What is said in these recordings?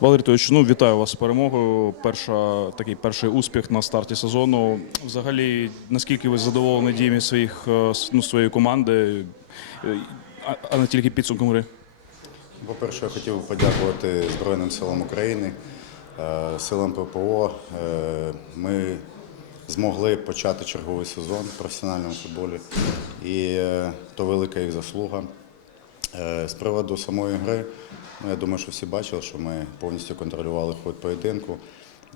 Валерій Тович, ну вітаю вас з перемогою. Перша такий перший успіх на старті сезону. Взагалі, наскільки ви задоволені діями своїх е, ну, своєї команди, е, а, не тільки підсумком гри? По-перше, я хотів подякувати Збройним силам України, е, силам ППО. Ми змогли почати черговий сезон в професіональному футболі, і то велика їх заслуга. Е, З приводу самої гри, ну, я думаю, що всі бачили, що ми повністю контролювали ход поєдинку,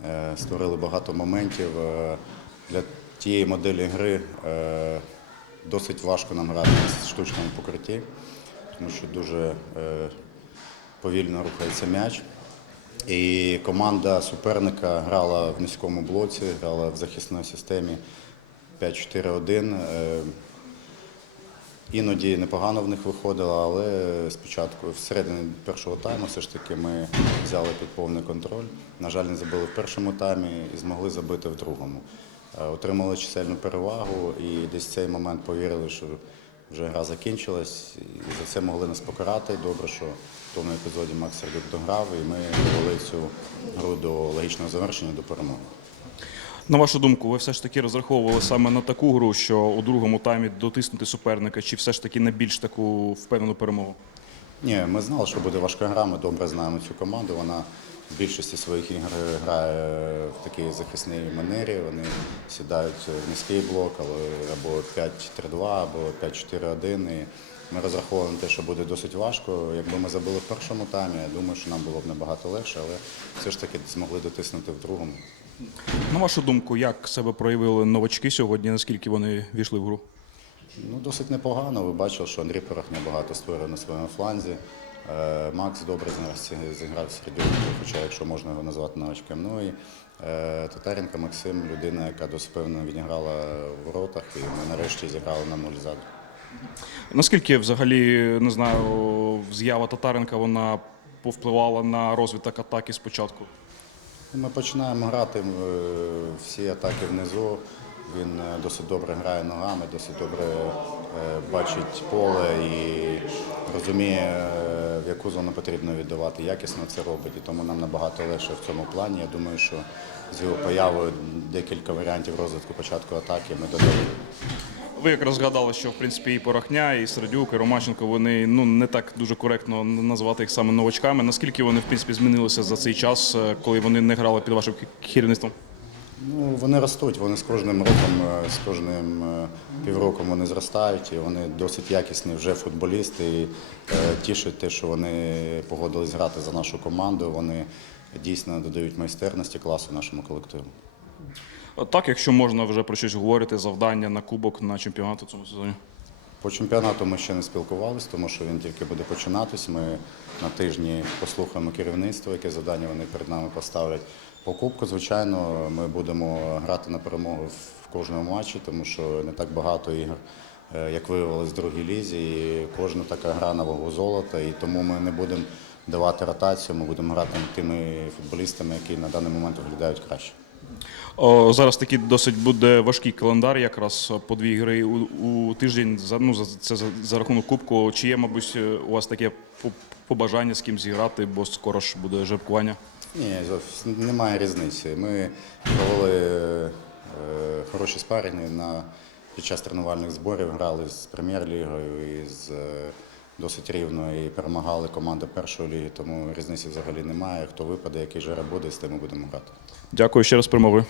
е, створили багато моментів. Е, Для тієї моделі гри досить важко нам грати на штучному покритті, тому що дуже повільно рухається м'яч. І команда суперника грала в низькому блоці, грала в захисній системі 5-4-1. Іноді непогано в них виходило, але спочатку, всередині першого тайму, все ж таки ми взяли під повний контроль. На жаль, не забили в першому таймі і змогли забити в другому. Е, Отримали чисельну перевагу і десь в цей момент повірили, що вже гра закінчилась, і за це могли нас покарати. Добре, що в тому епізоді Макс Сердюк дограв, і ми довели цю гру до логічного завершення, до перемоги. На вашу думку, ви все ж таки розраховували саме на таку гру, що у другому таймі дотиснути суперника, чи все ж таки на більш таку впевнену перемогу? Ні, ми знали, що буде важка гра. Ми добре знаємо цю команду. Вона в більшості своїх ігор грає в такій захисній манері. Вони сідають в низький блок, але або 5-3-2, або 5-4-1. І ми розраховуємо те, що буде досить важко. Якби ми забили в першому таймі, я думаю, що нам було б набагато легше, але все ж таки змогли дотиснути в другому. На вашу думку, як себе проявили новачки сьогодні, наскільки вони війшли в гру? Ну, досить непогано. Ви бачили, що Андрій Порохня багато створив на своєму фланзі. Е, Макс добре зіграв середньо, хоча якщо можна його назвати новачком. Ну і е, Татаренко Максим, людина, яка досить впевнено відіграла в воротах, і ми нарешті зіграли на нуль ззаду. Наскільки взагалі не знаю, з'ява Татаренка вона повпливала на розвиток атаки спочатку? Ми починаємо грати е, всі атаки внизу. Він досить добре грає ногами, досить добре бачить поле і розуміє, яку зону потрібно віддавати. Якісно це робить, і тому нам набагато легше в цьому плані. Я думаю, що з його появою декілька варіантів розвитку початку атаки ми додали. Ви якраз згадали, що в принципі і Порохня, і Сердюк, і Ромащенко вони ну не так дуже коректно назвати їх саме новачками. Наскільки вони в принципі змінилися за цей час, е, коли вони не грали під вашим керівництвом? Ну, вони ростуть, вони з кожним роком, е, з кожним е, півроком вони зростають, і вони досить якісні вже футболісти. І е, тішить те, що вони погодились грати за нашу команду. Вони дійсно додають майстерності класу нашому колективу. Так, якщо можна вже про щось говорити, завдання на кубок на чемпіонат у цьому сезоні. По чемпіонату ми ще не спілкувалися, тому що він тільки буде починатись. Ми на тижні послухаємо керівництво, яке завдання вони перед нами поставлять. По кубку, звичайно, ми будемо грати на перемогу в кожному матчі, тому що не так багато ігор, е, як виявилось в другій лізі. І кожна така гра на вагу золота, і тому ми не будемо давати ротацію, ми будемо грати тими футболістами, які на даний момент виглядають краще. О, зараз такий досить буде важкий календар, якраз по дві гри у, у тиждень. За ну за це за, за рахунок кубку. Чи є, мабуть, у вас таке по- побажання з ким зіграти, бо скоро ж буде жеребкування? Ні, немає різниці. Ми провели е, хороші спарінги на, під час тренувальних зборів, грали з прем'єр-лігою і з е, досить рівно і перемагали команди першої ліги, тому різниці взагалі немає. Хто випаде, який жереб буде, з тим ми будемо грати. Дякую ще раз перемови.